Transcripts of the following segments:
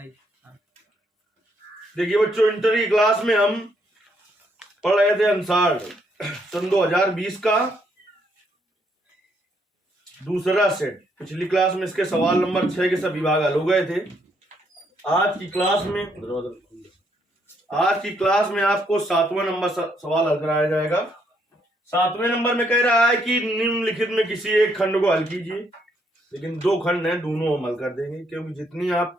नहीं। देखिए बच्चों, इंटर की क्लास में हम पढ़ रहे थे अनुसार सन 2020 का दूसरा सेट। पिछली क्लास में इसके सवाल नंबर 6 के सभी भाग हल हो गए थे। आज की क्लास में आपको 7वां नंबर सवाल हल कराया जाएगा। 7वें नंबर में कह रहा है कि निम्नलिखित में किसी एक खंड को हल कीजिए, लेकिन 2 खंड हैं, दोनों हम हल कर देंगे, क्योंकि जितनी आप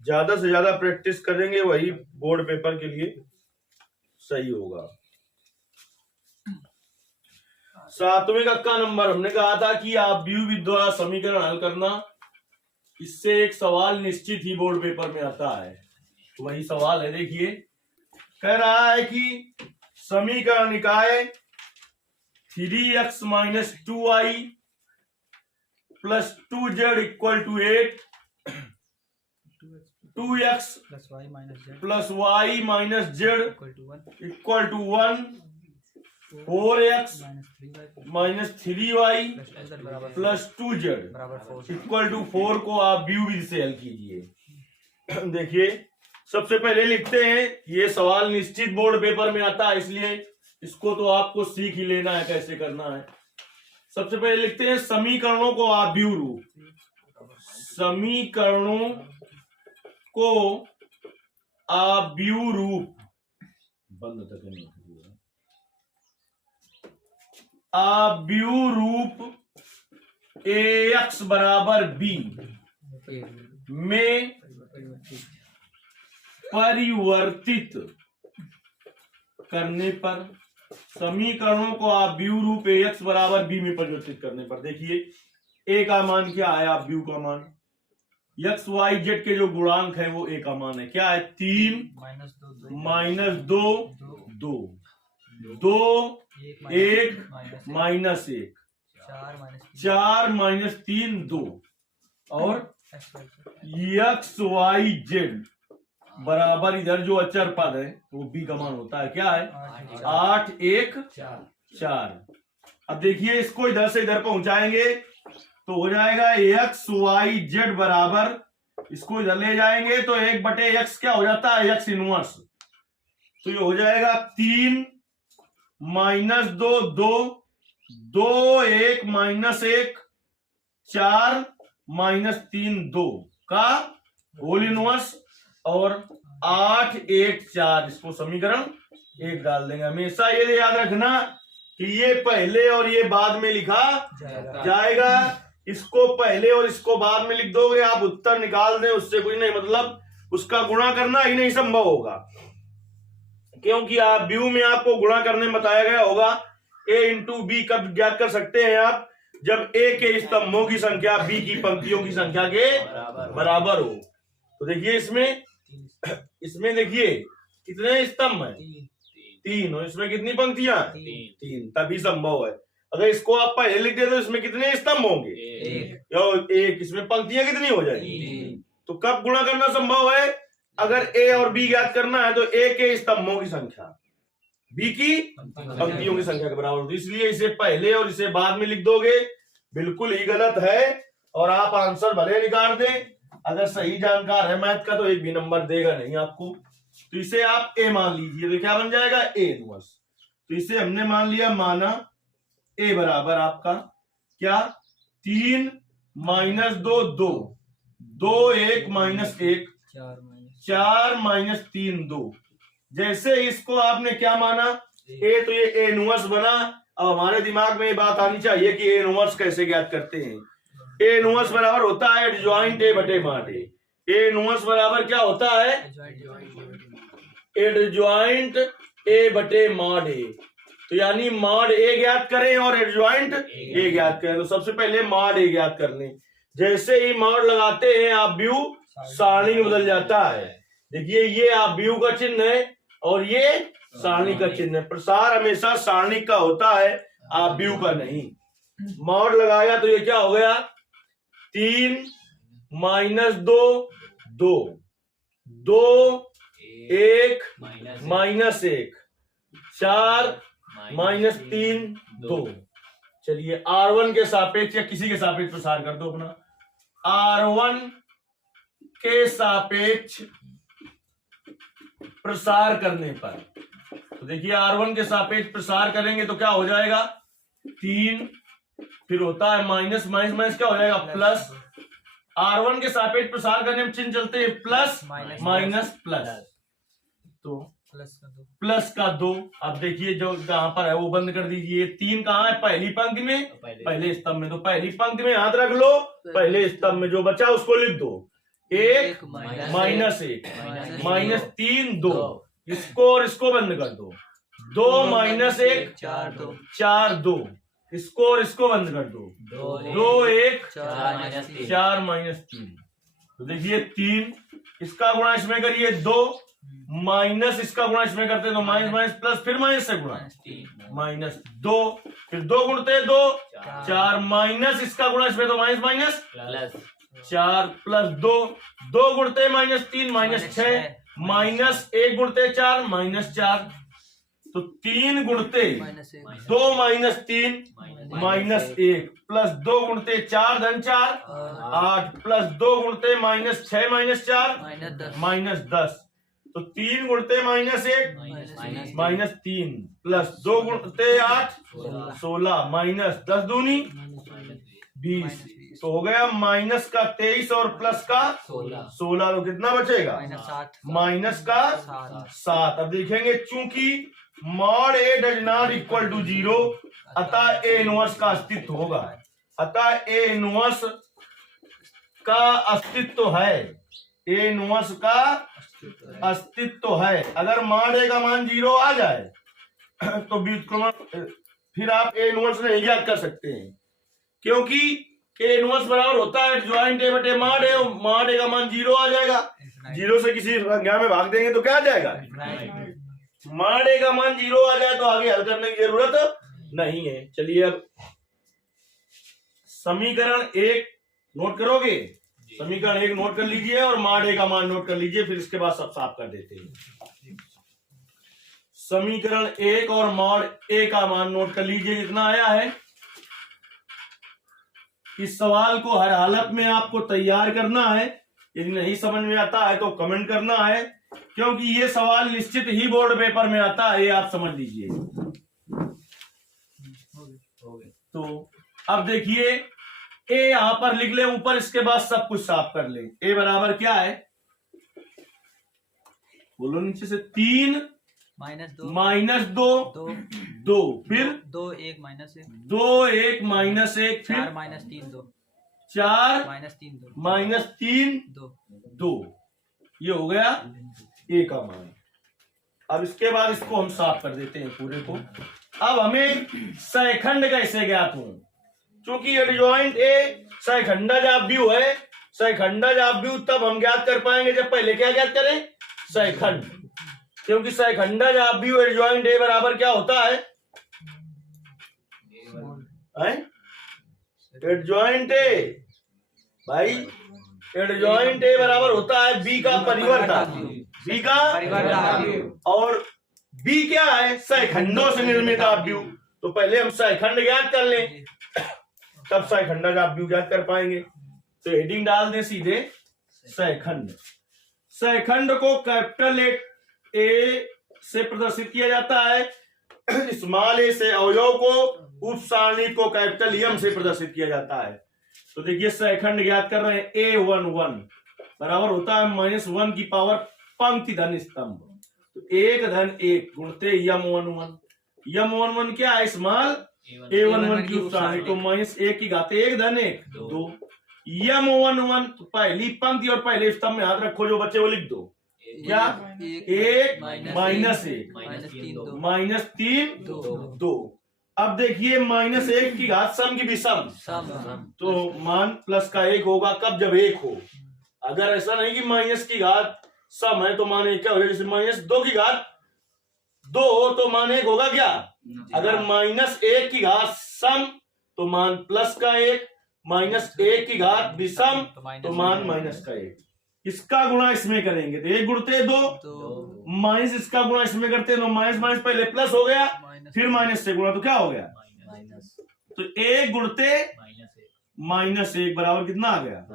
ज्यादा से ज्यादा प्रैक्टिस करेंगे वही बोर्ड पेपर के लिए सही होगा। 7वें का नंबर हमने कहा था कि आप व्यूविद द्वारा समीकरण हल करना, इससे एक सवाल निश्चित ही बोर्ड पेपर में आता है। तो वही सवाल है। देखिए, कह रहा है कि समीकरण निकाय 3x - 2y + 2z = 8, 2x + y - z = 1, 4x - 3y + 2z = 4 को आप व्यूविद से हल कीजिए। देखिए, सबसे पहले लिखते हैं, ये सवाल निश्चित बोर्ड पेपर में आता है, इसलिए इसको तो आपको सीख ही लेना है कैसे करना है। सबसे पहले लिखते हैं समीकरणों को आव्यूह रूप। समीकरणों को आव्यूह रूप बंद तक नहीं, आव्यूह रूप ax = b में परिवर्तित करने पर, समीकरणों को आव्यूह रूप ax = b में परिवर्तित करने पर, देखिए a का मान क्या है, आव्यूह का मान x y z के जो गुणांक है वो a का मान है, क्या है, 3 - 2 2 2 1 - 1 4 - 3 2 और x y z बराबर इधर जो अचर पद है वो b का मान होता है, क्या है, 8 1 4। अब देखिए, इसको इधर से इधर पहुंचाएंगे तो हो जाएगा x y z बराबर, इसको इधर ले जाएंगे तो 1/x क्या हो जाता है, x इनवर्स। तो ये हो जाएगा 3 - 2 2 2 1 - 1 4 - 3 2 का होल इनवर्स और 8 1 4, इसको समीकरण 1 डाल देंगे। हमेशा ये याद रखना कि ये पहले और ये बाद में लिखा जाएगा। इसको पहले और इसको बाद में लिख दोगे, आप उत्तर निकाल दें, उससे कुछ नहीं, मतलब उसका गुणा करना ही नहीं संभव होगा, क्योंकि आप व्यूह में आपको गुणा करने में बताया गया होगा। a × b कब ज्ञात कर सकते हैं आप, जब a के स्तंभों की संख्या b की पंक्तियों की संख्या के बराबर हो। तो देखिए, इसमें देखिए कितने स्तंभ हैं, 3, और इसमें कितनी पंक्तियां, 3, तभी संभव है। अगर इसको आप पहले लिख दे तो इसमें कितने स्तंभ होंगे, 1, इसमें पंक्तियां कितनी हो जाएंगी। तो कब गुणा करना संभव है, अगर a और b ज्ञात करना है तो a के स्तंभों की संख्या b की पंक्तियों की संख्या के बराबर होती है। इसलिए इसे पहले और इसे बाद में लिख दोगे, बिल्कुल ही गलत है, और आप आंसर भले निकाल दें, अगर सही जानकार है मैथ का तो 1 भी नंबर देगा नहीं आपको। तो इसे आप a मान लीजिए, तो क्या बन जाएगा, a इनवर्स। तो इसे हमने मान लिया, माना a बराबर आपका क्या, 3 - 2 2 2 1 - 1 4 - 3 2। जैसे इसको आपने क्या माना, a, तो ये a इनवर्स बना। अब हमारे दिमाग में ये बात आनी चाहिए कि a इनवर्स कैसे ज्ञात करते हैं। a इनवर्स बराबर होता है adjoint a/mod a। a inverse बराबर क्या होता है, एडजॉइंट a/mod a। तो यानी mod a ज्ञात करें और एडजॉइंट a ज्ञात करें। तो सबसे पहले mod a ज्ञात कर लें। जैसे ही mod लगाते हैं आव्यूह सारणी में बदल जाता है। देखिए, ये आव्यूह का चिन्ह है और ये सारणी का चिन्ह है। प्रसार हमेशा सारणी का होता है, आव्यूह का नहीं। mod लगाया तो ये क्या हो गया, 3 - 2 2 2 1 - 1 4 - 3 2। चलिए, R1 के सापेक्ष या किसी के सापेक्ष प्रसार कर दो अपना। R1 के सापेक्ष प्रसार करने पर, तो देखिए R1 के सापेक्ष प्रसार करेंगे तो क्या हो जाएगा 3, फिर होता है माइनस माइनस माइनस क्या हो जाएगा प्लस, R1 के सापेक्ष प्रसार करने में चिन्ह चलते हैं प्लस माइनस प्लस, तो प्लस का 2। अब देखिए जो कहां पर है वो बंद कर दीजिए। 3 कहां है पहली पंक्ति में, पहले स्तंभ में, तो पहली पंक्ति में याद रख लो, पहले स्तंभ में जो बचा उसको लिख दो, 1 माइनस 1 माइनस 3 2, इसको और इसको बंद कर दो, 2 माइनस 1 4 2, इसको और इसको बंद कर दो, 2 1 4 माइनस 3। तो देखिए 3, इसका गुणा इसमें करिए 2, माइनस इसका गुणा इसमें करते हैं तो माइनस माइनस प्लस, फिर माइनस से गुणा माइनस 2, फिर 2 गुणते 2 4, माइनस इसका गुणा इसमें तो माइनस माइनस प्लस 4 प्लस 2, 2 गुणते माइनस 3 माइनस 6, माइनस 1 गुणते 4 माइनस 4, तो 3 गुणते 2 माइनस 3 माइनस 1 प्लस 2 गुणते 4 धन 4 8 प्लस 2 गुणते माइनस 6 माइनस 4 माइनस 10, तो 3 गुणते माइनस 1 माइनस 3 प्लस 2 गुणते 8 16 माइनस 10 दूनी 20, तो हो गया माइनस का 23 और प्लस का 16, तो कितना बचेगा माइनस का 7। अब देखेंगे चूंकि mod A does not equal to 0, अतः ए इनवर्स का अस्तित्व होगा, अतः ए इनवर्स का अस्तित्व है, ए इनवर्स का अस्तित्व है। अगर मॉड ए का मान 0 आ जाए तो व्युत्क्रमण फिर आप ए इनवर्स नहीं ज्ञात कर सकते हैं, क्योंकि ए इनवर्स बराबर होता है ज्वाइंट ए बटे मॉड ए, मॉड ए का मान 0 आ जाएगा, 0 से किसी संख्या में भाग देंगे तो क्या आ जाएगा, मॉड ए का मान 0 आ जाए तो आगे हल करने की जरूरत नहीं है। चलिए अब समीकरण 1 नोट करोगे, समीकरण 1 नोट कर लीजिए और मॉड ए का मान नोट कर लीजिए, फिर इसके बाद सब साफ कर देते हैं। समीकरण 1 और मॉड ए का मान नोट कर लीजिए कितना आया है। इस सवाल को हर हालत में आपको तैयार करना है, यदि नहीं समझ में आता है तो कमेंट करना है, क्योंकि ये सवाल निश्चित ही बोर्ड पेपर में आता है, ये आप समझ लीजिए। तो अब देखिए ए यहां पर लिख ले ऊपर, इसके बाद सब कुछ साफ कर ले। ए बराबर क्या है बोलो नीचे से, 3 माइनस 2 फिर 2 1 माइनस 1 2 1 माइनस 1 फिर 4 माइनस 3 2 4 माइनस 3 2, ये हो गया ए का मान। अब इसके बाद इसको हम साफ कर देते हैं पूरे को। अब हमें सहखंड कैसे ज्ञात हो, क्योंकि एडजॉइंट ए सहखंडाजाव्यू है, सहखंडाजाव्यू तब हम ज्ञात कर पाएंगे जब पहले क्या ज्ञात करें सहखंड, क्योंकि सहखंडाजाव्यू एडजॉइंट ए बराबर क्या होता है एडजॉइंट ए भाई, एडजॉइंट ए बराबर होता है बी का परिवर्तक, बी का और बी क्या है सहखंडों से निर्मित आव्यूह, तो पहले हम सहखंड ज्ञात कर लें तब सहखंडाजाव्यू ज्ञात कर पाएंगे। तो हेडिंग डाल दें सीधे सहखंड। सहखंड को कैपिटल ए से प्रदर्शित किया जाता है, स्मॉल ए से अवयव को उप सारणी को कैपिटल एम से प्रदर्शित किया जाता है। तो देखिए सहखंड ज्ञात कर रहे हैं, A11 बराबर होता है -1 की पावर पंक्ति धन स्तंभ, तो 1 धन 1 गुणते M11, M11 क्या है स्मॉल A11 की उप सारणी, तो -1 की घात 1 धन 1 2, M11 तो पहली पंक्ति और पहले स्तंभ में हाथ रखो, जो बचे वो लिख दो, क्या 1 माइनस 1 माइनस 3 2। अब देखिए -1 की घात सम की विषम, तो मान प्लस का 1 होगा कब जब 1 हो, अगर ऐसा नहीं कि माइनस की घात सम है तो मान 1 क्या हो जाएगा, जैसे -2 की घात 2 हो तो मान 1 होगा क्या, अगर -1 की घात सम तो मान प्लस का 1, -1 की घात विषम तो मान माइनस का 1। इसका गुणा इसमें करेंगे तो 1 गुणते 2, माइनस इसका गुणा इसमें करते हैं तो माइनस माइनस पहले प्लस हो गया, फिर माइनस से गुणा तो क्या हो गया, तो 1 गुणते -1 बराबर कितना आ गया?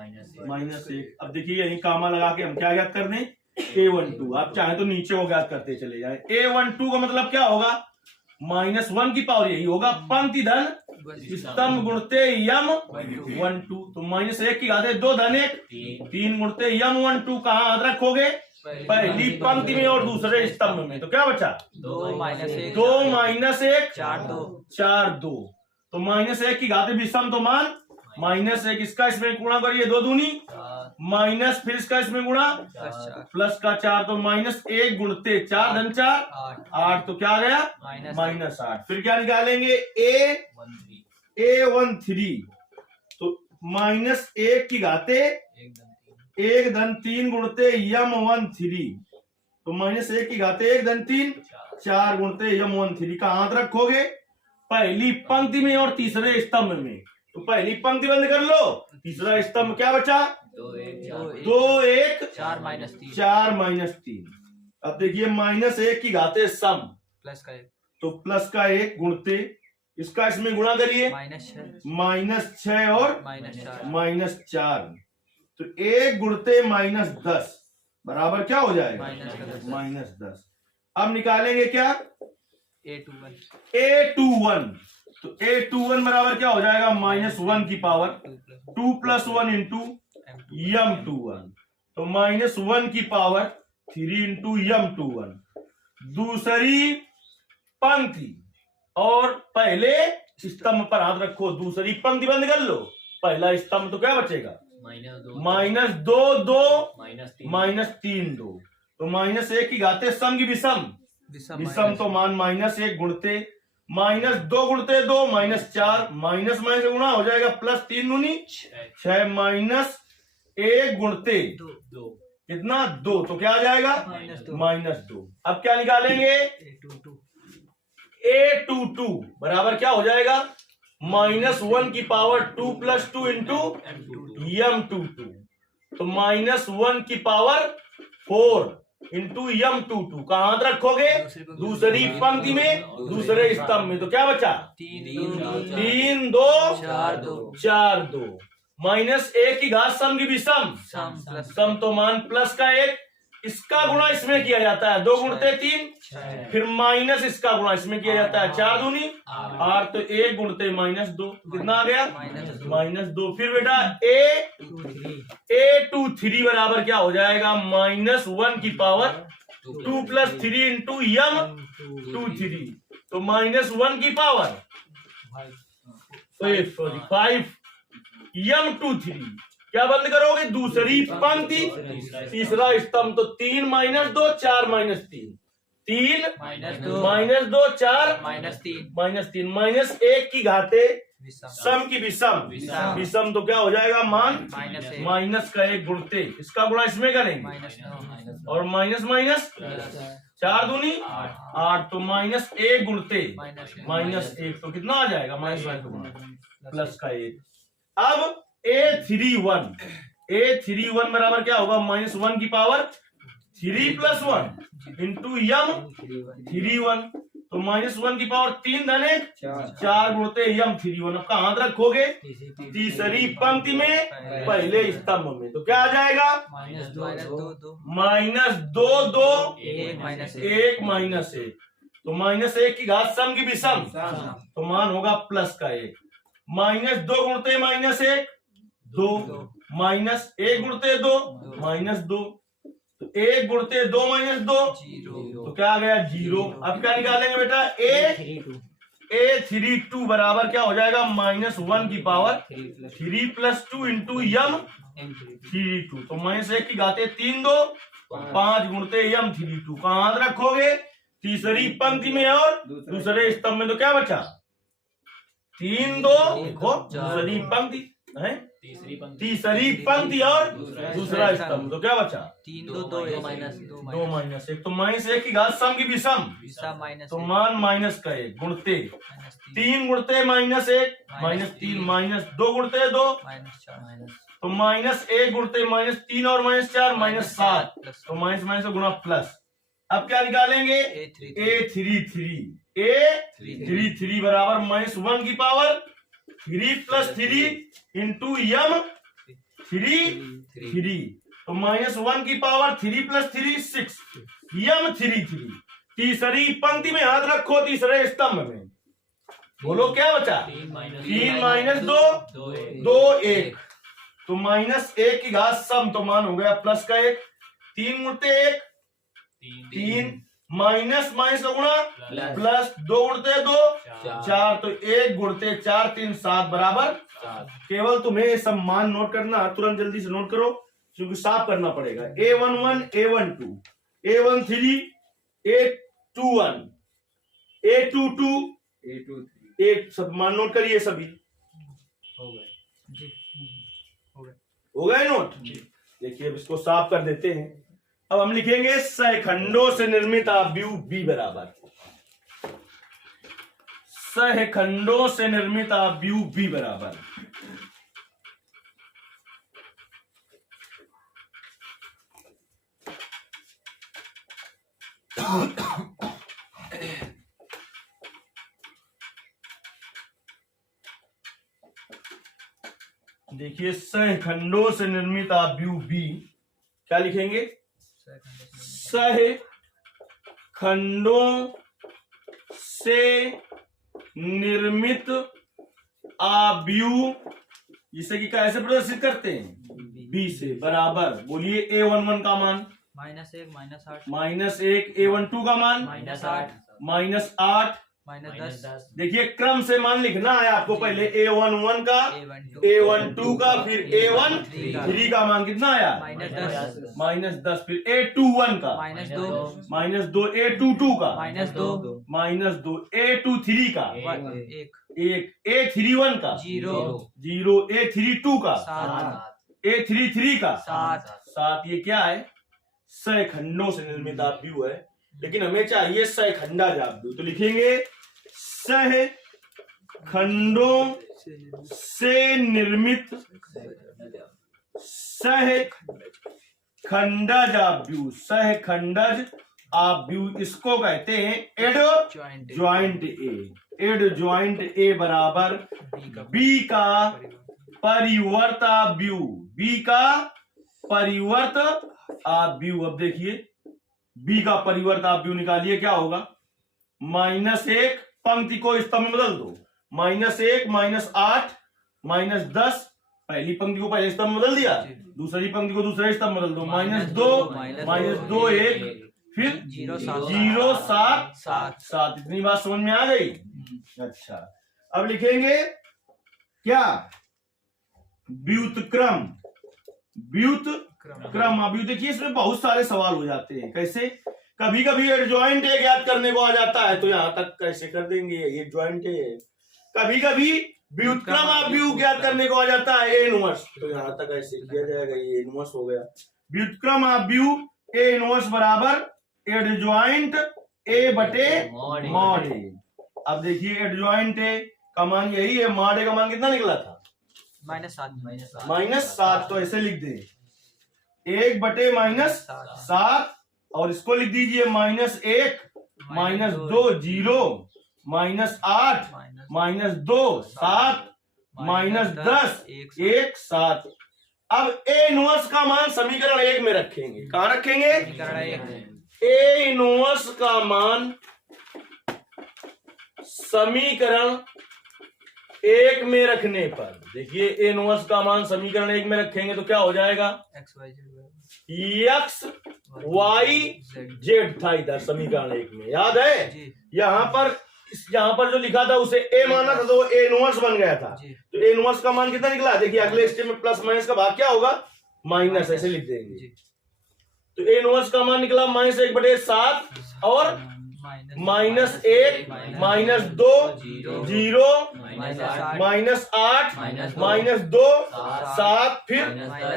-1। अब देखिए यही कामा लगा के हम क्या ज्ञात कर दें? A12। आप चाहे तो नीचे को ज्ञात करते चले जाए। A12 का मतलब क्या होगा? -1 की पावर यही होगा पंक्ति धन स्तंभ गुणते यम 12। तो -1 की घात 2 धन 1 3 गुणते यम 12। कहाँ हाथ रखोगे? पहली पंक्ति में और दूसरे स्तंभ में। तो क्या बचा? 2 -1 2 -1 4 2 4 2। तो -1 की घात विषम तो मान -1 इसका इसमें गुणा करिए 2 दूनी माइनस फिर इसका इसमें गुणा प्लस का 4। तो -1 गुणते 4 धन 4 8। तो क्या आ गया? -8। फिर क्या निकालेंगे? A13। तो -1 की घाते 1 धन 3 गुणते यम 13। तो -1 की घाते 1 धन 3 4 गुणते यम 13 का हाथ रखोगे पहली पंक्ति में और तीसरे स्तंभ में। तो पहली पंक्ति बंद कर लो, तीसरा स्तंभ क्या बचा? 2 1 4 -3 4 -3। अब देखिए -1 की घाते सम प्लस का 1 तो प्लस का 1 गुणते इसका इसमें गुणा करिए -6 और -4। तो 1 गुणते -10 बराबर क्या हो जाएगा? -10। अब निकालेंगे क्या? A21। तो A21 बराबर क्या हो जाएगा? -1 की पावर 2 + 1 इंटू यम21। तो -1 की पावर 3 इंटू यम21। दूसरी पंक्ति और पहले स्तंभ पर हाथ रखो, दूसरी पंक्ति बंद कर लो, पहला स्तंभ तो क्या बचेगा? -2 2 -3 2। तो -1 की घाते सम की विषम विषम तो मान -1 गुणते -2 गुणते 2 -4 माइनस में से गुणा हो जाएगा +3 दूनी 6 -1 गुणते 2 कितना? 2। तो क्या आ जाएगा? -2। अब क्या निकालेंगे? A22 बराबर क्या हो जाएगा? -1 की पावर 2 + 2 इंटू यम22। तो -1 की पावर 4 इंटू यम22 का हाथ रखोगे दूसरी पंक्ति में दूसरे स्तंभ में। तो क्या बचा? 3 2 4 2। -1 की घात सम की विषम सम तो मान प्लस का 1 इसका गुणा इसमें किया जाता है 2 गुणते 3 फिर माइनस इसका गुणा इसमें किया जाता है 4 दूनी 8। तो 1 गुणते -2 कितना आ गया? -2। फिर बेटा A23 बराबर क्या हो जाएगा? -1 की पावर 2 + 3 इंटू यम23। तो -1 की पावर 5 यम23। क्या बंद करोगे? दूसरी पंक्ति तीसरा स्तंभ। तो 3 -2 4 -3 3 -2 4 -3 -1 की घाते सम की विषम विषम तो क्या हो जाएगा? मान माइनस का 1 गुणते इसका गुणा इसमें करेंगे और माइनस 4 दूनी 8। तो -1 गुणते -1 तो कितना आ जाएगा? -1 का गुणा प्लस का 1। अब A31 बराबर क्या होगा? -1 की पावर 3 + 1 इंटू यम31। तो -1 की पावर 3 धन 1 4 गुणते यम31। अब हाथ रखोगे तीसरी पंक्ति में पहले स्तंभ में। तो क्या आ जाएगा? -2 2 1 -1। तो -1 की घात सम की विषम तो मान होगा प्लस का 1। -2 गुणते -1 2 -1 गुणते 2 -2। तो 1 गुणते 2 -2 तो क्या आ गया? 0। अब क्या निकालेंगे बेटा? A32 बराबर क्या हो जाएगा? -1 की पावर 3 + 2 इंटू यम32। तो -1 की घाते 3 2 5 गुणते यम32 का हाथ रखोगे तीसरी पंक्ति में और दूसरे स्तंभ में। तो क्या बचा? 3 2 देखो दूसरी पंक्ति है तीसरी पंक्ति और दूसरा स्तंभ। तो क्या बचा? 3 2 2 -1। तो -1 की घात सम की विषम तो मान माइनस का 1 गुणते 3 गुणते -1 -3 -2 गुणते 2 तो -1 गुणते -3 और -4 -7। तो माइनस से गुणा प्लस। अब क्या निकालेंगे? A33 बराबर -1 की पावर 3 प्लस 3 इंटू यम 3 तो -1 की पावर 3 प्लस 3 6 यम 3 तीसरी पंक्ति में हाथ रखो, तीसरे स्तंभ में बोलो क्या बचा? 3 माइनस 2 2 1 तो -1 की घात सम तो मान हो गया प्लस का 1 3 गुणते 1 3 माइनस माइनस का गुणा प्लस 2 गुणते 2 4 तो 1 गुणते 4 3 7 बराबर। केवल तुम्हें ये सब मान नोट करना, तुरंत जल्दी से नोट करो क्योंकि साफ करना पड़ेगा। A11 A12 A13 A21 A22 A23 सब मान नोट करिए सभी। हो गए जी, हो गए नोट? देखिए अब इसको साफ कर देते हैं। अब हम लिखेंगे सहखंडों से निर्मित आव्यूह B बराबर, सहखंडों से निर्मित आव्यूह B बराबर देखिए सहखंडों से निर्मित आव्यूह B क्या लिखेंगे? सहखंडों से निर्मित आव्यूह जिसे कि कैसे प्रदर्शित करते हैं? B से बराबर। बोलिए A11 का मान -1 -8 -1 A12 का मान -8 -8 -10 देखिए क्रम से मान लिखना है आपको, पहले A11 का A12 A12 का फिर A13 का मान कितना आया? -10 फिर A21 का -2 A22 का -2 A23 का 1 A31 का 0 A32 का A33 का 7 ये क्या है? सहखंडों से निर्मित आव्यूह है, लेकिन हमें चाहिए सहखंडाज आव्यूह। तो लिखेंगे सहखंडों से निर्मित सहखंडज आव्यूह। सहखंडज आव्यूह इसको कहते हैं एडजॉइंट ए। एडजॉइंट ए बराबर B का परिवर्त आव्यूह, B का परिवर्त आव्यूह। अब देखिए B का परिवर्त आव्यूह निकालिए, क्या होगा? -1 पंक्ति को स्तंभ में बदल दो, -1 -8 -10 पहली पंक्ति को पहले स्तंभ में बदल दिया, दूसरी पंक्ति को दूसरे स्तंभ में बदल दो, -2 1 फिर 0 7 7 इतनी बात समझ में आ गई? अच्छा अब लिखेंगे क्या? व्युत्क्रम। व्युत्क्रम आव्यूह देखिए इसमें बहुत सारे सवाल हो जाते हैं। कैसे? कभी कभी एडजॉइंट ए ज्ञात करने को आ जाता है तो यहां तक कैसे कर देंगे, ये जॉइंट है। कभी कभी व्युत्क्रम आव्यूह ज्ञात करने को आ जाता है ए इनवर्स, तो यहां तक ऐसे किया जाएगा, ये इनवर्स हो गया। व्युत्क्रम आव्यूह ए इनवर्स बराबर एडजॉइंट ए बटे मॉड ए। अब देखिए एडजॉइंट ए का मान यही है, मॉड ए का मान कितना निकला था? -7 तो ऐसे लिख दे 1 बटे -7 और इसको लिख दीजिए -1 -2 0 -8 -2 7 -10 1 7। अब ए इनवर्स का मान समीकरण 1 में रखेंगे। कहां रखेंगे? ए इनवर्स का मान समीकरण 1 में रखने पर देखिए ए इनवर्स का मान समीकरण 1 में रखेंगे तो क्या हो जाएगा? x y z था इधर समीकरण 1 में, याद है? यहाँ पर जो लिखा था उसे a माना था तो ए इनवर्स बन गया था। तो ए इनवर्स का मान कितना निकला? देखिए अगले स्टेप में प्लस माइनस का भाग क्या होगा? माइनस, ऐसे लिख देंगे। तो ए इनवर्स का मान निकला -1 बटे 7 और -1 -2 0 -8 -2 7 फिर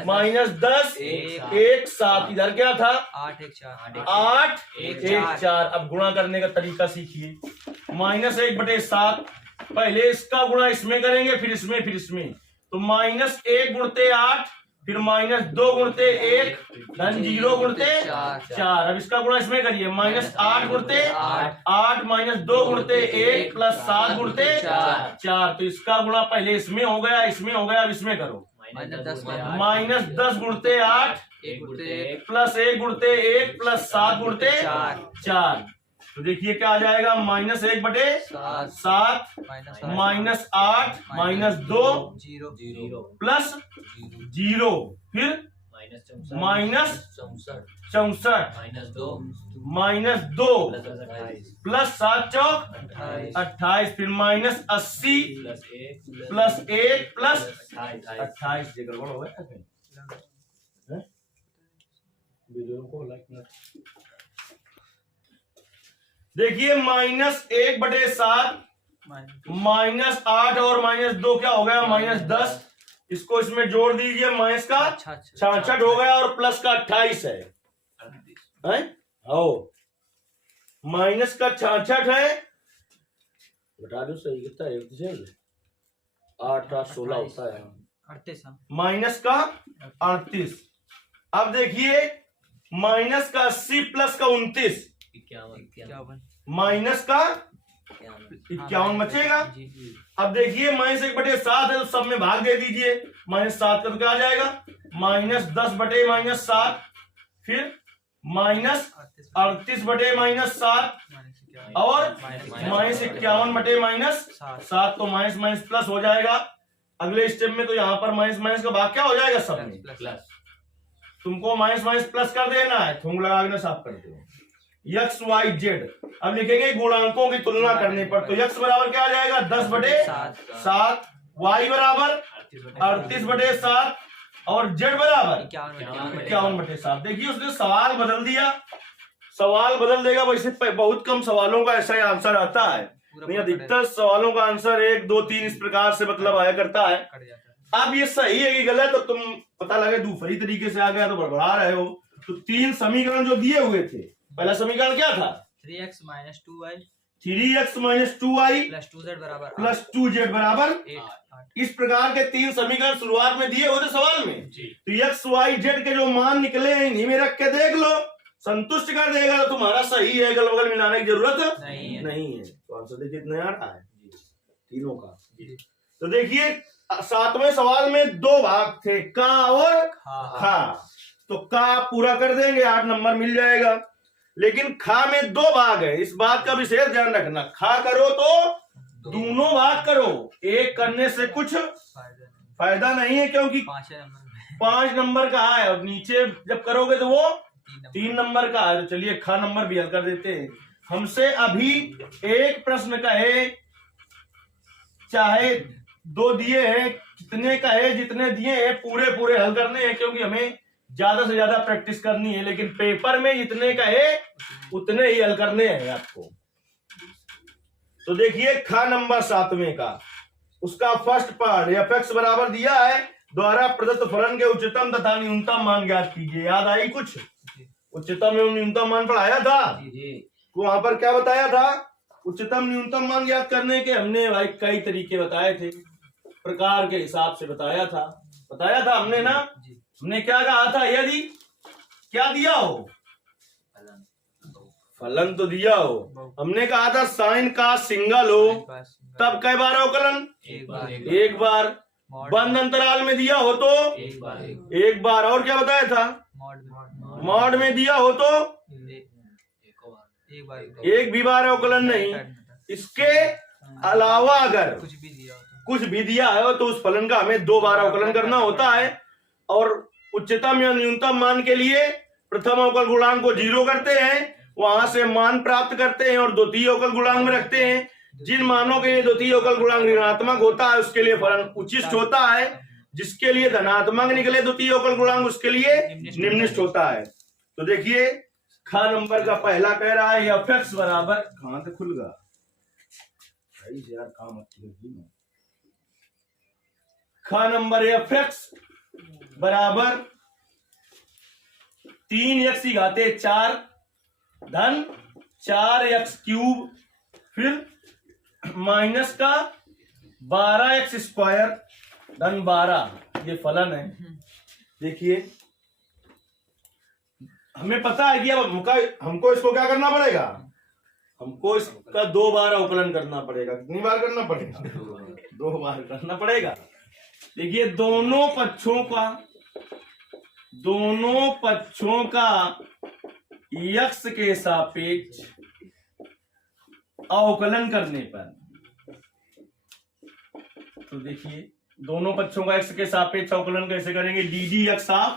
-10 1 7। इधर क्या था? 8 1 4। अब गुणा करने का तरीका सीखिए। -1 बटे 7 पहले इसका गुणा इसमें करेंगे, फिर इसमें, फिर इसमें। तो -1 गुणते 8 फिर -2 गुणते 1 धन 0 गुणते 4। अब इसका गुणा इसमें करिए, -8 गुणते 8 -2 गुणते 1 + 7 गुणते 4। तो इसका गुणा पहले इसमें हो गया, इसमें हो गया, अब इसमें करो। -10 गुणते 8 + 1 गुणते 1 + 7 गुणते 4। तो देखिए क्या आ जाएगा, -1/7 -8 -2 + 0 फिर -64 -2 + 7 चौक 28 फिर -80 + 1 + 28। ये गड़बड़ हो गया है? वीडियो को लाइक ना। देखिए -1/7 -8 और -2 क्या हो गया, -10। इसको इसमें जोड़ दीजिए, माइनस का 66 हो गया और प्लस का 28 है। माइनस का 66 है, बता दो सही कितना है, 8 8 16 होता है, माइनस का 38। अब देखिए माइनस का 80 प्लस का 29 माइनस का 51 बचेगा। अब देखिए -1/7 है तो सब में भाग दे दीजिए, -7 का तो क्या आ जाएगा, -10/-7 फिर -38/-7 और -51/-7। तो माइनस प्लस हो जाएगा। अगले स्टेप में तो यहाँ पर माइनस का भाग क्या हो जाएगा, सब में प्लस। तुमको माइनस प्लस कर देना है, थूंग लगा के साफ कर दो। x y z अब लिखेंगे गुणांकों की तुलना करने पर, तो x बराबर क्या आ जाएगा, 10/7, y बराबर 38/7 और z बराबर 51/7। देखिए उसने सवाल बदल दिया, सवाल बदल देगा। वैसे बहुत कम सवालों का ऐसा ही आंसर आता है, नहीं अधिकतर सवालों का आंसर 1 2 3 इस प्रकार से मतलब आया करता है। अब ये सही है कि गलत, तो तुम पता लगे दूसरी तरीके से आ गया तो बड़बड़ा रहे हो। तो 3 समीकरण जो दिए हुए थे, पहला समीकरण क्या था, 3x - 2y 3x - 2y + 2z बराबर + 2z बराबर 8। इस प्रकार के 3 समीकरण शुरुआत में दिए हुए थे सवाल में। तो x y z के जो मान निकले हैं इन्हीं में रख के देख लो, संतुष्ट कर देगा तो तुम्हारा सही है, अगल बगल मिलाने की जरूरत नहीं है। तो आंसर देखिए कितना आ रहा है तीनों का। तो देखिए 7वें सवाल में 2 भाग थे, का और खा। तो का पूरा कर देंगे, 8 नंबर मिल जाएगा। लेकिन खा में 2 भाग है, इस बात का विशेष ध्यान रखना। खा करो तो दोनों भाग करो, एक करने से कुछ फायदा नहीं है, क्योंकि 5 नंबर का है और नीचे जब करोगे तो वो 3 नंबर का है। तो चलिए खा नंबर भी हल कर देते हैं। हमसे अभी एक प्रश्न कहे, चाहे 2 दिए हैं, कितने कहे जितने दिए हैं पूरे हल करने हैं, क्योंकि हमें ज्यादा से ज्यादा प्रैक्टिस करनी है। लेकिन पेपर में जितने कहे उतने ही हल करने हैं आपको। तो देखिए खा नंबर 7वें का, उसका फर्स्ट पार्ट f(x) बराबर दिया है, द्वारा प्रदत्त फलन के उच्चतम तथा न्यूनतम मान ज्ञात कीजिए। याद आई कुछ, उच्चतम एवं न्यूनतम मान पढ़ाया था, तो वहां पर क्या बताया था, उच्चतम न्यूनतम मान ज्ञात करने के हमने भाई कई तरीके बताए थे, प्रकार के हिसाब से बताया था हमने ना। हमने क्या कहा था, यदि क्या दिया हो, फलन तो दिया हो, हमने कहा था साइन का सिंगल हो तब कई बार अवकलन, एक बार। बंद अंतराल में दिया हो तो एक बार। और क्या बताया था, मॉड में दिया हो तो एक भी बार अवकलन नहीं। इसके अलावा अगर कुछ भी दिया है तो उस फलन का हमें 2 बार अवकलन करना होता है। और उच्चतम या न्यूनतम मान के लिए प्रथम अवकल गुणांक को 0 करते हैं, वहां से मान प्राप्त करते हैं और द्वितीय अवकल गुणांक में रखते हैं। जिन मानों के लिए द्वितीय अवकल गुणांक ऋणात्मक होता है उसके लिए फलन उच्चिष्ट होता है, जिसके लिए धनात्मक निकले द्वितीय अवकल गुणांक उसके लिए निम्निष्ट होता है। तो देखिए खा नंबर का पहला कह रहा है f(x) बराबर, कहां से खुल गया यार काम, खा नंबर f(x) बराबर 3x⁴ धन 4x³ फिर माइनस का 12x² धन 12, ये फलन है। देखिए हमें पता है कि अब हमको इसको क्या करना पड़ेगा, हमको इसका 2 बार अवकलन करना पड़ेगा। कितनी बार करना पड़ेगा? 2 बार करना पड़ेगा। देखिए दोनों पक्षों का x के सापेक्ष अवकलन करने पर, तो देखिए दोनों पक्षों का x के सापेक्ष अवकलन कैसे करेंगे? D d x of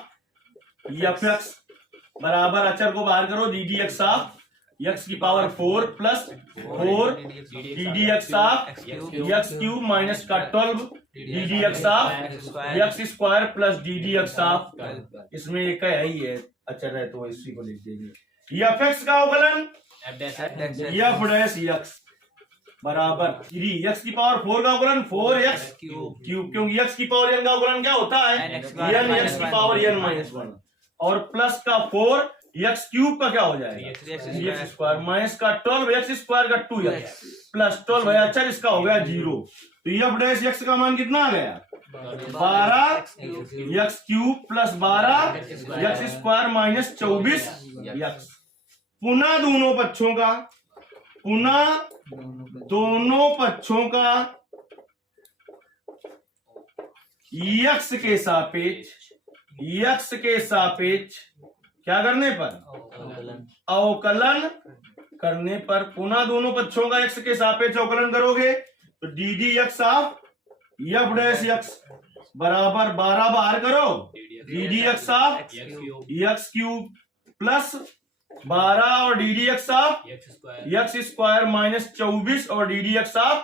f x बराबर, अचर को बाहर करो, d d x of x की power 4 plus 4 d d x of x cube minus का 12 d d x of x square plus d d x of, इसमें एक है ही है अचर है तो इसी को लिख देंगे। एफ एक्स का अवकलन एफ डैश एक्स बराबर 3 एक्स की पावर 4 का अवकलन 4 एक्स क्यूब, क्योंकि एक्स की पावर एन का अवकलन क्या होता है? एन एक्स की पावर एन माइनस 1, और प्लस का 4 एक्स क्यूब का क्या हो जाएगा? एक्स स्क्वायर माइनस का 12 एक्स स्क्वायर का 2 एक्स प्लस 12 है। अच्छा इसका हो गया 0, तो एफ डैश एक्स का मान कितना आ गया? 12 x cube plus 12 x square minus 24 x. पुनः दोनों पक्षों का एक्स के सापेक्ष क्या करने पर? अवकलन करने पर। पुनः दोनों पक्षों का एक्स के सापेक्ष अवकलन करोगे तो d d x of F dash x बराबर 12 बाहर करो, d d x of x cube plus 12 और D d x of x square minus 24 और D d x of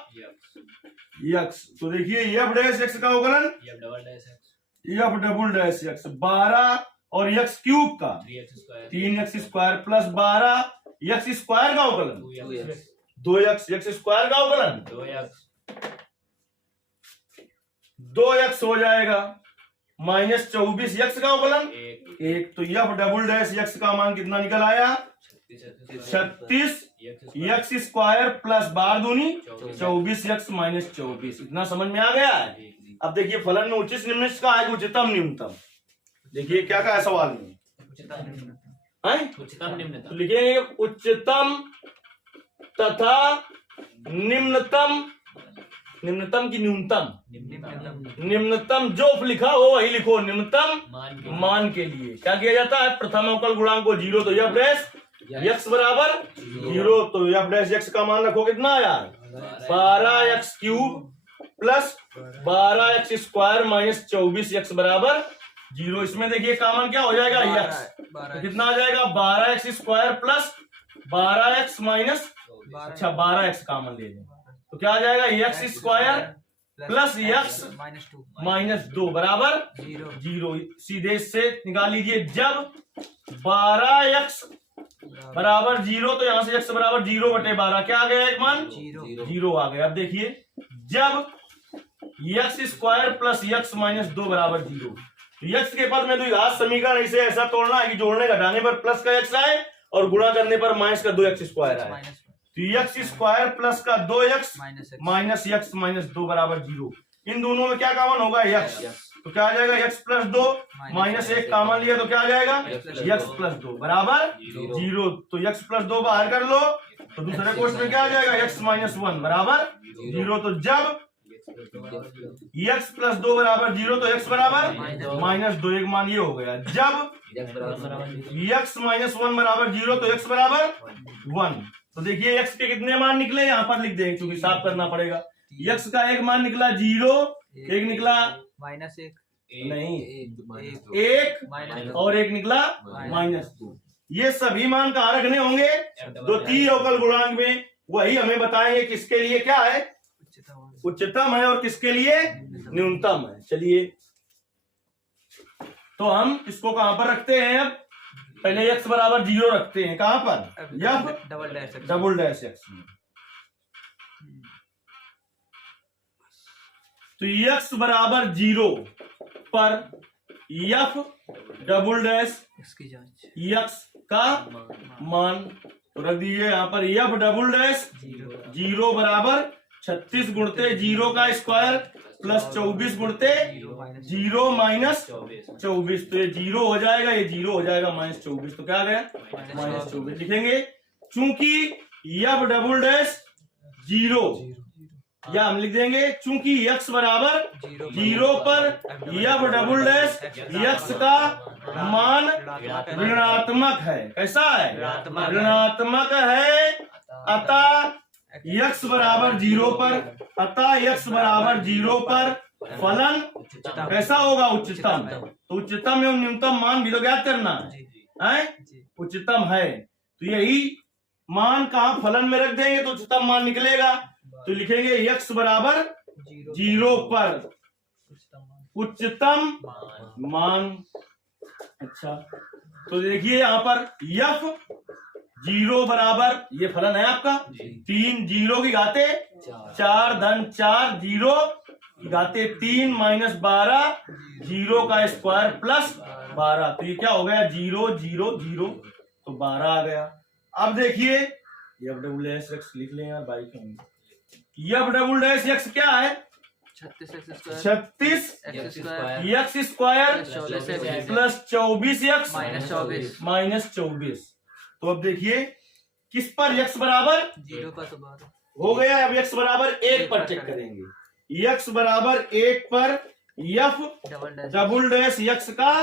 x. तो देखिए एफ डैश एक्स का अवकलन एफ डबल डैश एक्स 12 और एक्स क्यूब का 3 x square plus 12 x square का अवकलन 2 एक्स स्क्वायर का अवकलन 2 एक्स हो जाएगा माइनस 24 एक्स का अवकलन 1। तो एफ डबल डैश एक्स का मान कितना निकल आया? 36 एक्स स्क्वायर प्लस 12 दूनी 24 एक्स माइनस 24। इतना समझ में आ गया है? अब देखिए फलन में उच्च निम्नतम का है, उच्चतम निम्नतम। देखिए क्या है सवाल में? उच्चतम निम्नतम। तो लिखेंगे उच्चतम तथा निम्नतम, निम्नतम की न्यूनतम, निम्नतम जो लिखा हो वही लिखो, निम्नतम मान के लिए क्या किया जाता है? प्रथम अवकल गुणांक को 0, तो एफ डैश एक्स बराबर 0, तो एफ डैश एक्स का मान रखो कितना यार? 12 x cube plus 12 x square minus 24 x बराबर 0। इसमें देखिए का मान क्या हो जाएगा? एक्स, तो कितना आ जाएगा? 12 x square plus 12 x minus, अच्छा 12 एक्स कॉमन ले लें तो क्या आ जाएगा? X square plus x minus 2 बराबर 0। सीधे से निकाल लीजिए, जब 12 एक्स बराबर 0 तो यहां से x बराबर 0 बटे 12 क्या आ गया? एक मान 0 आ गया। अब देखिए जब x square plus x minus 2 बराबर 0, तो x के पद में द्विघात समीकरण इसे ऐसा तोड़ना है कि जोड़ने घटाने पर प्लस का x आए और गुणा करने पर माइनस का 2x स्क्वायर आए। तो एक्स स्क्वायर प्लस का 2x माइनस x माइनस 2 बराबर 0। इन दोनों में क्या कॉमन होगा? x, तो क्या आ जाएगा? x प्लस 2 माइनस 1 कॉमन लिया तो क्या आ जाएगा? x प्लस 2 बराबर 0। तो x प्लस 2 बाहर कर लो तो दूसरे क्वेश्चन में क्या आ जाएगा? x माइनस 1 बराबर 0। तो जब x प्लस 2 बराबर 0 तो x बराबर माइनस 2, एक मान ये हो गया। जब x माइनस 1 बराबर 0 तो x बराबर 1। तो देखिए x के कितने मान निकले? यहाँ पर लिख देंगे क्योंकि साफ करना पड़ेगा। x का एक मान निकला 0, एक निकला -1 नहीं 1 और एक निकला -2। ये सभी मान कहाँ रखने होंगे? द्वितीय अवकल गुणांक में। वही हमें बताएंगे किसके लिए क्या है उच्चतम है और किसके लिए न्यूनतम है। चलिए तो हम इसको कहां पर रखते हैं? अब पहले x बराबर 0 रखते हैं। कहां पर? डबल डैश एक्स में। तो x बराबर 0 पर f डबल डैश x का मान तो रख दीजिए यहाँ पर। f डबल डैश 0 बराबर 36 गुणते 0 का स्क्वायर प्लस 24 गुणते 0 माइनस 24, तो ये 0 हो जाएगा, ये 0 हो जाएगा, -24, तो क्या आ गया -24 लिखेंगे। चूंकि एफ डबल डैश 0, या हम लिख देंगे चूंकि x बराबर 0 पर एफ डबल डैश x का मान ऋणात्मक है। कैसा है? ऋणात्मक है। अतः x बराबर 0 पर, अतः x बराबर 0 पर फलन कैसा होगा? उच्चतम। तो उच्चतम एवं न्यूनतम मान भी तो ज्ञात करना है, उच्चतम है। तो यही मान कहाँ फलन में रख देंगे तो उच्चतम मान निकलेगा। तो लिखेंगे x बराबर 0 पर उच्चतम मान। अच्छा, तो देखिए यहाँ पर f 0 बराबर, ये फलन है आपका 3, 0 की घाते 4 धन 4, 0 की घाते 3 माइनस 12, 0 का स्क्वायर प्लस 12, तो ये क्या हो गया? 0 0 0, तो 12 आ गया। अब देखिए एफ डबल डैश एक्स लिख लें यार, bike F double dash x क्या है? 36 x square plus 24 x minus 24। तो अब देखिए किस पर x बराबर 0 पर हो गया। अब x बराबर 1 पर चेक करेंगे। x बराबर 1 पर f डबल डैश x का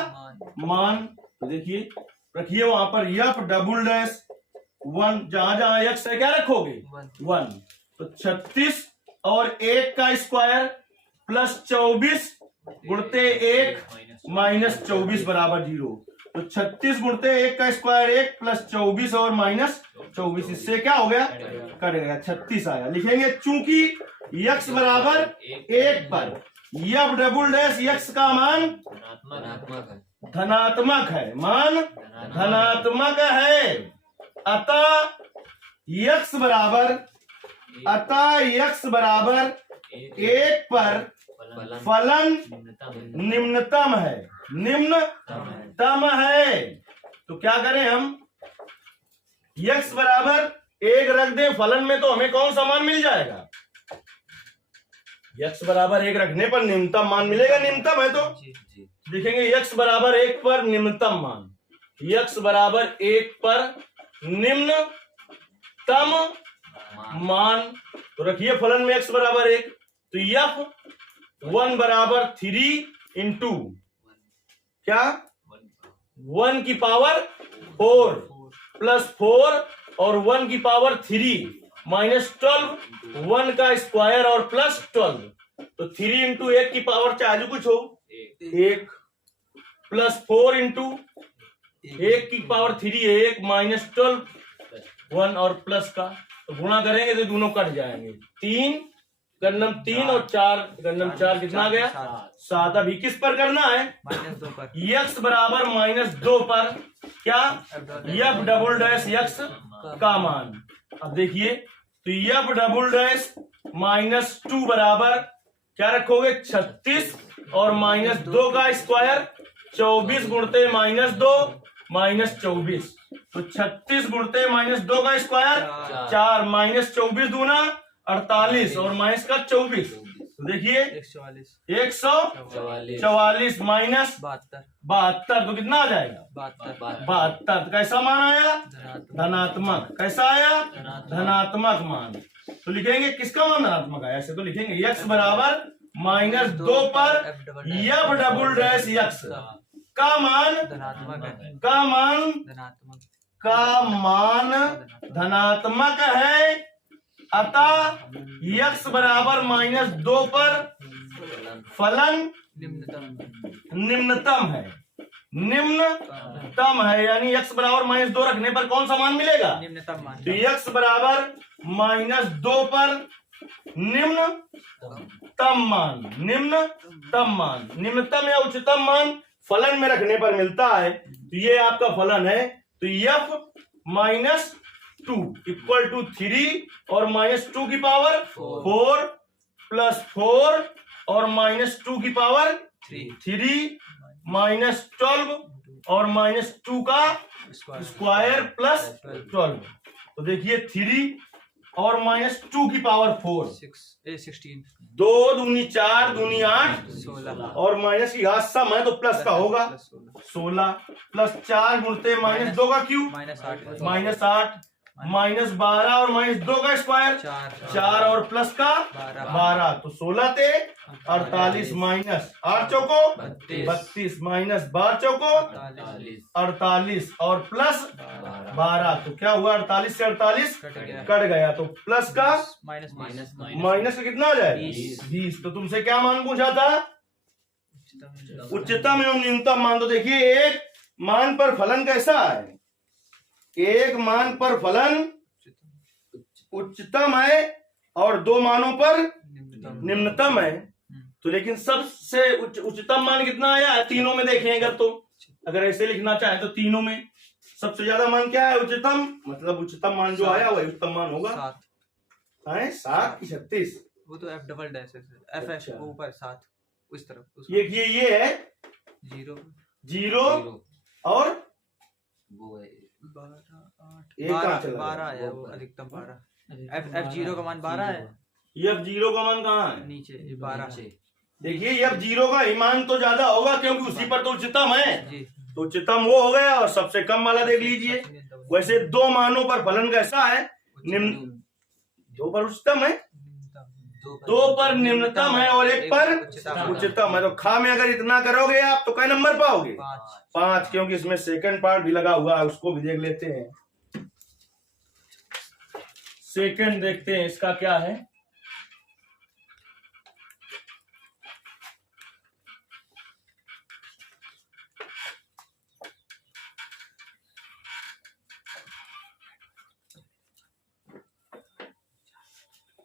मान, तो देखिए रखिए वहां पर f डबल डैश 1, जहां जहां x है क्या रखोगे? 1। तो 36 और 1 का स्क्वायर प्लस 24 गुणते 1 माइनस 24 बराबर 0। तो 36 गुणते 1 का स्क्वायर 1 प्लस 24 और माइनस 24, इससे क्या हो गया? कट गया, 36 आया। लिखेंगे चूंकि x बराबर 1 पर एफ डबल डैश x का मान धनात्मक है, मान धनात्मक है। अतः x बराबर 1 पर फलन निम्नतम है, निम्नतम है। तो क्या करें हम? x बराबर 1 रख दें फलन में, तो हमें कौन सा मान मिल जाएगा? x बराबर 1 रखने पर निम्नतम मान मिलेगा, निम्नतम है तो लिखेंगे x बराबर 1 पर निम्नतम मान, x बराबर 1 पर निम्नतम मान। तो रखिए फलन में x बराबर 1, तो f 1 बराबर 3 इंटू क्या 1 की पावर 4 प्लस 4 और 1 की पावर 3 माइनस 12, 1 का स्क्वायर और प्लस 12, तो 3 इंटू 1 की पावर चाहे कुछ हो 1 प्लस 4 इंटू 1 की पावर 3 है 1 माइनस 12 1 और प्लस का, तो गुणा करेंगे तो दोनों कट जाएंगे। 3 गन्नम 3 और 4 गन्नम 4 कितना गया? 7। अभी किस पर करना है? -2 पर। x बराबर -2 पर क्या? एफ डबल डैश x का मान। अब देखिए तो एफ डबल डैश -2 बराबर क्या रखोगे? 36 और -2 का स्क्वायर 24 गुणते -2 माइनस 24, तो 36 गुणते -2 का स्क्वायर 4 माइनस 24 दूना 48 और माइनस का 24, तो देखिए 144 माइनस 72, तो कितना आ जाएगा? 72। तो कैसा मान आया? धनात्मक। कैसा आया? धनात्मक मान। तो लिखेंगे किसका मान धनात्मक आया? ऐसे तो लिखेंगे x बराबर -2 पर एफ डबल डैश x का मान धनात्मक है। अतः x बराबर -2 पर फलन निम्नतम है, निम्नतम है, यानी x बराबर -2 रखने पर कौन सा मान मिलेगा? निम्नतम मान। तो x बराबर -2 पर निम्नतम मान, निम्नतम मान, निम्नतम या उच्चतम मान फलन में रखने पर मिलता है। तो ये आपका फलन है। तो f -2 इक्वल टू 3 और -2 की पावर 4 प्लस 4 और -2 की पावर 3 माइनस 12 और -2 का स्क्वायर प्लस 12, तो देखिए 3 और -2 की पावर 4, 16 2 दूनी 4 दूनी 8 16 और माइनस की घात सम है तो प्लस का होगा 16 प्लस 4 गुणते -2 का क्यूब -8 -8 -12 और -2 का स्क्वायर 4 और प्लस का 12 तो 16 थे 48 माइनस 8 चौको 32 माइनस 12 चौको 48 और प्लस 12 तो क्या हुआ 48 से 48 कट गया तो प्लस का माइनस का कितना हो जाए 20 तो तुमसे क्या मान पूछा था उच्चतम एवं न्यूनतम मान। तो देखिए एक मान पर फलन कैसा है, एक मान पर फलन उच्चतम है और दो मानों पर निम्नतम है। तो लेकिन सबसे उच्चतम मान कितना आया तीनों में देखें अगर, तो अगर ऐसे लिखना चाहे तो तीनों में सबसे ज्यादा मान क्या है उच्चतम, मतलब उच्चतम मान जो आया वही उच्चतम मान होगा 7 की 36। वो तो F डबल डैश है F अच्छा। वो ऊपर 7 उस तरफ ये है 0 और 12 है वो अधिकतम 12 F 0 का मान 12 है, ये F0 का मान कहाँ है नीचे 12 देखिए F0 का ही मान तो ज्यादा होगा क्योंकि उसी पर तो उच्चतम है जी। तो उच्चतम वो हो गया और सबसे कम वाला देख लीजिए। वैसे दो मानों पर फलन कैसा है निम्न, दो पर उच्चतम है, दो पर निम्नतम है और एक पर उच्चतम है। तो खा में अगर इतना करोगे आप तो कई नंबर पाओगे 5 क्योंकि इसमें सेकंड पार्ट भी लगा हुआ है उसको भी देख लेते हैं। सेकंड देखते हैं इसका क्या है।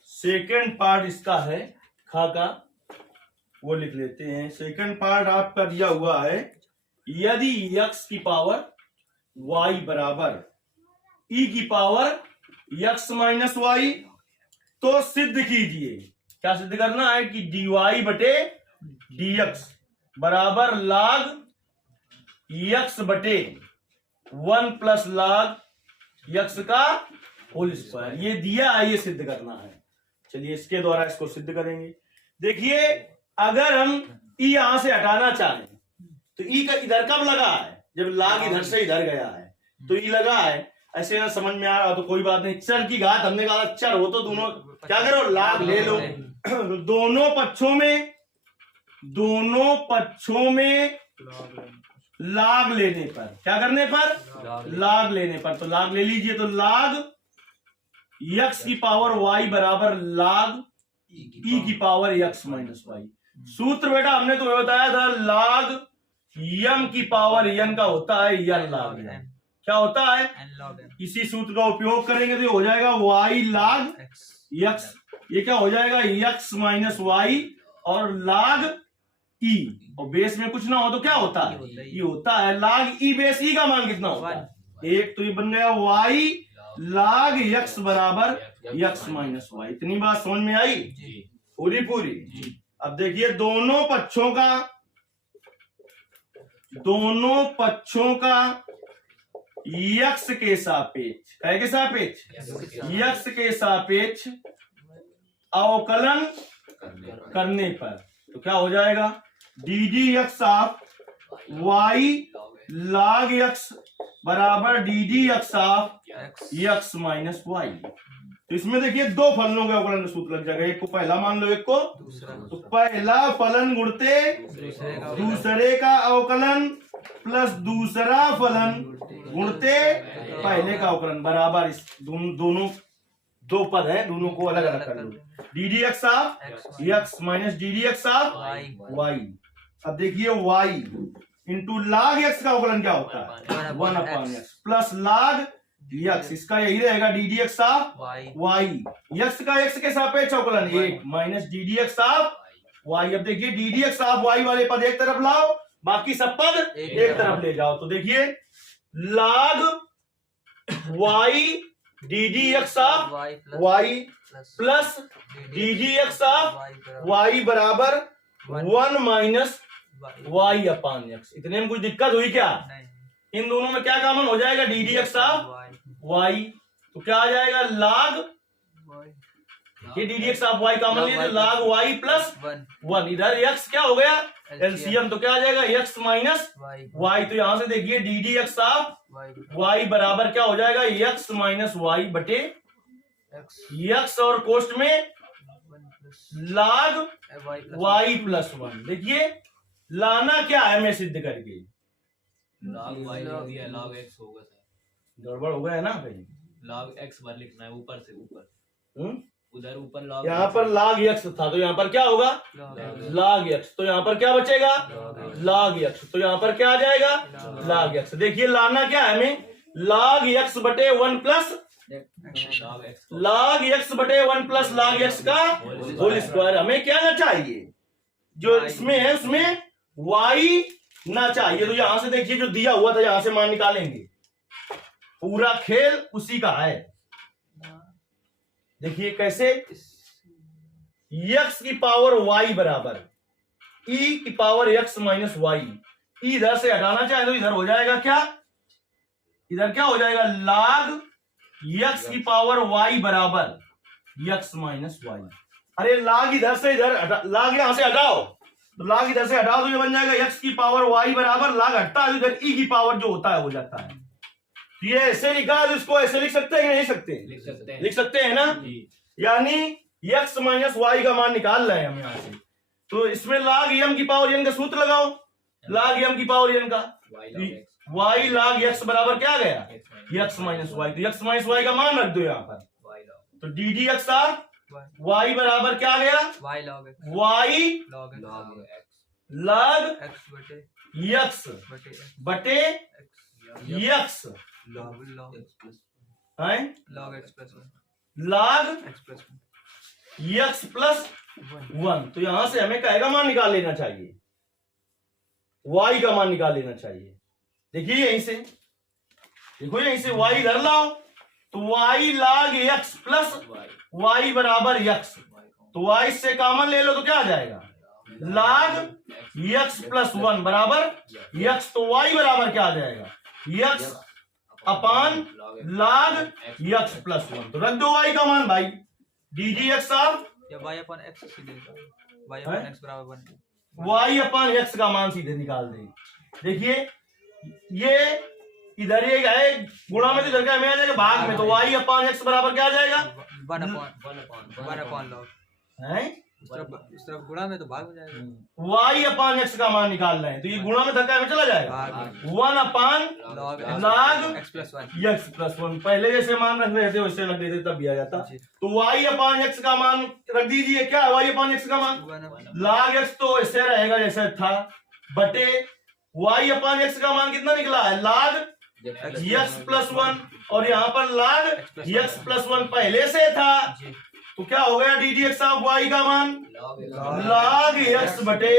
सेकंड पार्ट इसका है खा का, वो लिख लेते हैं। सेकंड पार्ट आपका दिया हुआ है यदि x की पावर y बराबर e की पावर x माइनस वाई तो सिद्ध कीजिए। क्या सिद्ध करना है कि dy बटे dx बराबर log x बटे 1 प्लस log x का होल स्क्वायर, ये दिया है, ये सिद्ध करना है। चलिए इसके द्वारा इसको सिद्ध करेंगे। देखिए अगर हम ई यहां से हटाना चाहें तो ई का इधर कब लगा है जब लाग इधर से इधर गया है तो ई लगा है। ऐसे ना समझ में आ रहा तो कोई बात नहीं, चर की घात हमने कहा चर हो तो दोनों क्या करो लाग ले लो। दोनों पक्षों में लाग लेने पर, क्या करने पर लाग लेने पर, तो लाग ले लीजिए। तो लाग x की पावर y बराबर log e की पावर x माइनस वाई। सूत्र बेटा हमने तुम्हें बताया था log m की पावर n का होता है n log n। क्या होता है इसी सूत्र का उपयोग करेंगे तो हो जाएगा y log x, ये क्या हो जाएगा x माइनस वाई और log e और बेस में कुछ ना हो तो क्या होता है ये होता है log e बेस e का मान कितना होता है एक, तो ये बन गया y log x बराबर x माइनस वाई। इतनी बात समझ में आई पूरी। अब देखिए दोनों पक्षों का x के सापेक्ष, के सापेक्ष x के सापेक्ष अवकलन करने पर तो क्या हो जाएगा d x of y log x बराबर d x of x minus y. तो इसमें देखिए दो फलनों के अवकलन का सूत्र लग जाएगा, एक को पहला मान लो एक को तो पहला फलन गुणते दूसरे का अवकलन प्लस दूसरा फलन गुणते पहले का अवकलन बराबर इस दोनों दो पद है दोनों को अलग अलग कर लो d x of x minus d x of y. अब देखिए y इंटू log x का अवकलन क्या होता है 1/x प्लस log x, इसका यही रहेगा D x of y, x का x के सापेक्ष अवकलन 1 minus d x of y। अब देखिए डी एक्स ऑफ y वाले पद एक तरफ लाओ बाकी सब पद एक तरफ ले जाओ। तो देखिए log y D x of y plus D x of y बराबर 1 माइनस y अपान x। इतने में कुछ दिक्कत हुई क्या? इन दोनों में क्या कॉमन हो जाएगा डी एक्स ऑफ y, तो क्या आ जाएगा log ये d d x of y common लिए तो log y प्लस 1, इधर x क्या हो गया एलसीएम, तो क्या आ जाएगा x माइनस y। तो यहाँ से देखिए D d x of y बराबर क्या हो जाएगा x माइनस वाई बटे x और कोष्ट में log y प्लस 1। देखिए लाना क्या है मैं सिद्ध करके, log y लिख दिया, log x होगा सर, गड़बड़ हो गया है ना भाई। log x bar लिखना है ऊपर से ऊपर, उधर ऊपर log, यहाँ पर log x था तो यहाँ पर क्या होगा log x, तो यहाँ पर क्या बचेगा log x, तो यहाँ पर क्या आ जाएगा log x। देखिए लाना क्या है हमें log x बटे 1 प्लस log x बटे 1 प्लस log x का होल स्क्वायर। हमें क्या ना चाहिए, जो इसमें है उसमें y ना चाहिए। तो यहां से देखिए जो दिया हुआ था यहां से मान निकालेंगे, पूरा खेल उसी का है। देखिए कैसे, x की पावर y बराबर e की पावर x माइनस वाई, इधर से हटाना चाहे तो इधर हो जाएगा क्या, इधर क्या हो जाएगा log x की पावर y बराबर x माइनस वाई। अरे log इधर से इधर log यहां से हटाओ, तो log इधर से हटाओ तो ये बन जाएगा x की पावर y बराबर log हटता है इधर e की पावर जो होता है हो जाता है। ये ऐसे लिखा है तो इसको ऐसे लिख सकते हैं कि नहीं सकते, लिख सकते हैं ना। यानी x माइनस वाई का मान निकाल रहे हैं हम यहाँ से, तो इसमें log m की पावर n का सूत्र लगाओ, log m की पावर n का y log x बराबर क्या आ गया x माइनस वाई। तो x माइनस वाई का मान रख दो यहाँ पर, तो डी डी एक्स आर y बराबर क्या आ गया y log x बटे x log x plus 1 log x plus 1। x plus 1। तो यहां से हमें काय का मान निकाल लेना चाहिए, y का मान निकाल लेना चाहिए। देखिए यहीं से देखो, यहीं से y इधर लाओ तो y log x plus y बराबर x, तो y से कॉमन ले लो तो क्या आ जाएगा log x प्लस 1 बराबर x, तो y बराबर क्या आ जाएगा x अपान log x प्लस 1। तो रख दो y का मान भाई, डी डी एक्स ऑफ या y अपन x सीधे निकाल, y अपन x बराबर 1 y अपान x का मान सीधे निकाल देंगे। देखिए ये इधर ये है गुणा में, तो इधर का में आ जाएगा भाग में, तो y अपान x बराबर क्या आ जाएगा 1 अपॉन log है, इस तरफ गुणा में तो भाग हो जाएगा। y अपान x का मान निकाल रहे हैं तो ये गुणा में धक्का में चला जाएगा 1 अपान log x plus 1 x plus 1। पहले जैसे मान रख रहे थे वैसे रख देते तब भी आ जाता। तो y अपान x का मान रख दीजिए, क्या है y अपान x का मान log x, तो ऐसे रहेगा जैसे था बटे y अपान x का मान कितना निकला है log x प्लस 1, और यहाँ पर log x प्लस 1 पहले से था, तो क्या हो गया d d x of y का मान log x बटे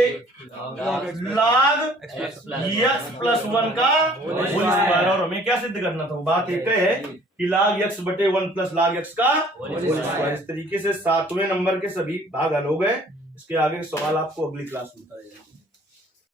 log x प्लस 1 का होल स्क्वायर। और हमें क्या सिद्ध करना था, बात एक है कि log x बटे 1 प्लस log x का होल स्क्वायर। इस तरीके से 7वें नंबर के सभी भाग हल हो गए। इसके आगे सवाल आपको अगली क्लास में बताया जाएगा।